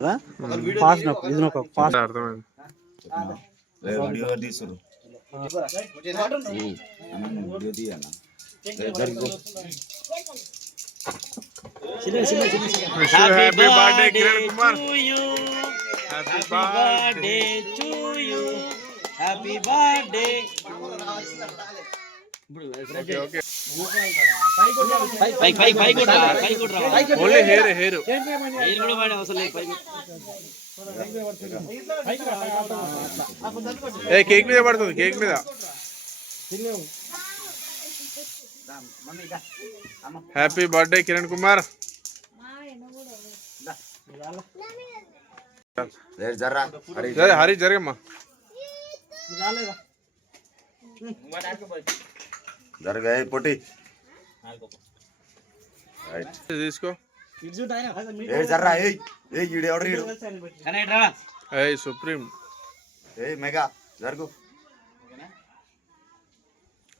fast నొక్కు ఇది నొక్కు ఫాస్ట్ అర్థమైంది వీడియో తీసురు వీడియో తీయన్నా happy birthday Kiran Kumar happy birthday to you happy birthday okay పై కొట్రా ఓన్లీ హెయిర్ కూడా వాడే అవసరం లేదు పై కేక్ మీద పడుతుంది కేక్ మీద హ్యాపీ బర్త్డే కిరణ్ కుమార్ హరి జరగమ్మా జరగ పొట్టి తీసుకో జర్రా ఎవడు సుప్రీం మెగా జరుగు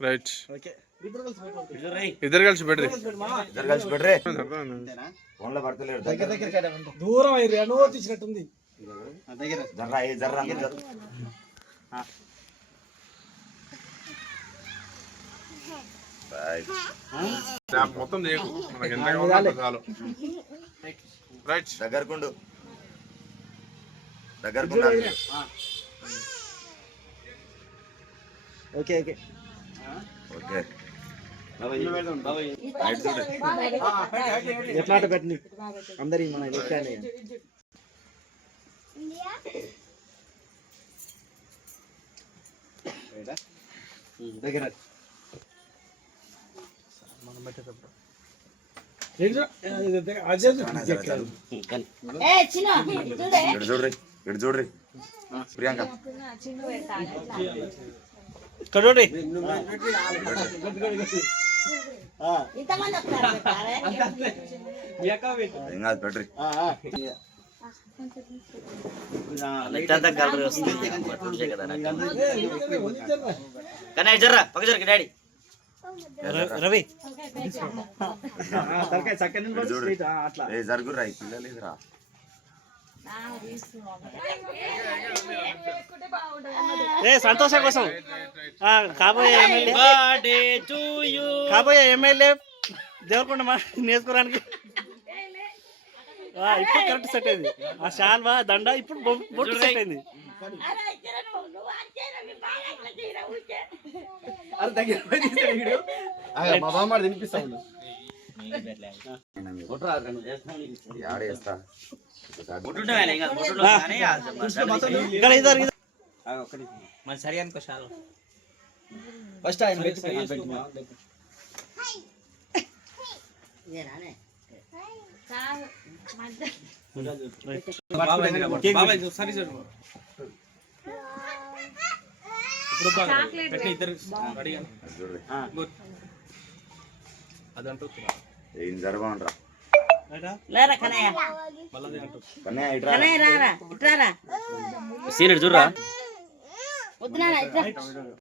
రైట్ ఇద్దరు కలిసి పెట్టి ఇద్దరు కలిసి పెట్రే ఫోన్లో పడతలేడు దూరం తీసినట్టుంది జర్రా జర్రా మొత్తం చేయకు మనకి ఎంత కావాలో చాలు రైట్ దగ్గరకుండు ఓకే ఓకే ఓకే ఎట్లా పెట్టింది అందరి మన దగ్గర చూడ్రి ప్రియాంక ఏం కాదు పెట్రి డాడీ రవి జరుగురా పిల్లలు రా సంతోషం కోసం కాబోయే ఎమ్మెల్యే దేవరకొండ నేర్చుకోవడానికి ఇప్పుడు కరెక్ట్ సెట్ అయింది ఆ శాల్వా దండ ఇప్పుడు బొట్టు సెట్ అయింది తినిపిస్తాను మరి సరి అనుకో శాల్వా ఫస్ట్ ఆయన ఏం జరగరా సీనియర్ చూడరా